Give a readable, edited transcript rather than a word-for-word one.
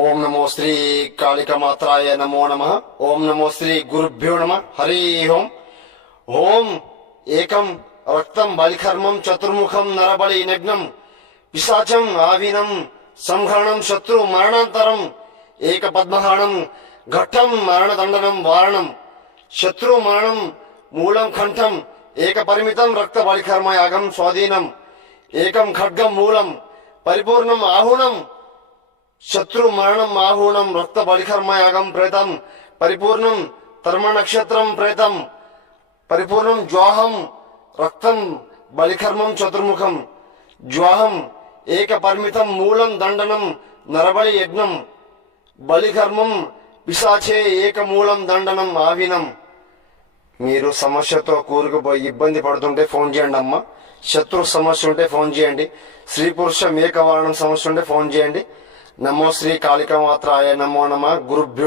ఓం నమో శ్రీ కాళికమాత్రాయ నమో నమః. ఓం నమో శ్రీ గురుభ్యో నమః. హరి ఓం. ఓం ఏకం రక్తం బలికర్మం చతుర్ముఖం నరబలి నగ్నం పిశాచం ఆవినం సంహరణం శత్రు మరణాంతరం ఏక పద్మహాణం ఘట్టం మరణదండనం వారణం శత్రు మరణం మూలం కంఠం ఏక పరిమితం రక్త బలికర్మ యాగం స్వాధీనం ఏకం ఖడ్గం మూలం పరిపూర్ణం ఆహుణం శత్రు మరణం ఆహూణం రక్త బలికర్మయాగం ప్రేతం పరిపూర్ణం తర్మ నక్షత్రం ప్రేతం పరిపూర్ణం జ్వాహం రక్తం బలికర్మం చతుర్ముఖం జ్వాహం ఏక పరిమితం మూలం దండనం నరబలి యజ్ఞం బలికర్మం పిశాచే ఏక మూలం దండనం ఆవినం. మీరు సమస్యతో కూరుకుపోయి ఇబ్బంది పడుతుంటే ఫోన్ చేయండి అమ్మ. శత్రు సమస్య ఉంటే ఫోన్ చేయండి. స్త్రీ పురుష మేకవారణం సమస్య ఉంటే ఫోన్ చేయండి. నమో శ్రీ కాళికామాత్రాయ నమో నమః. గురుభ్యో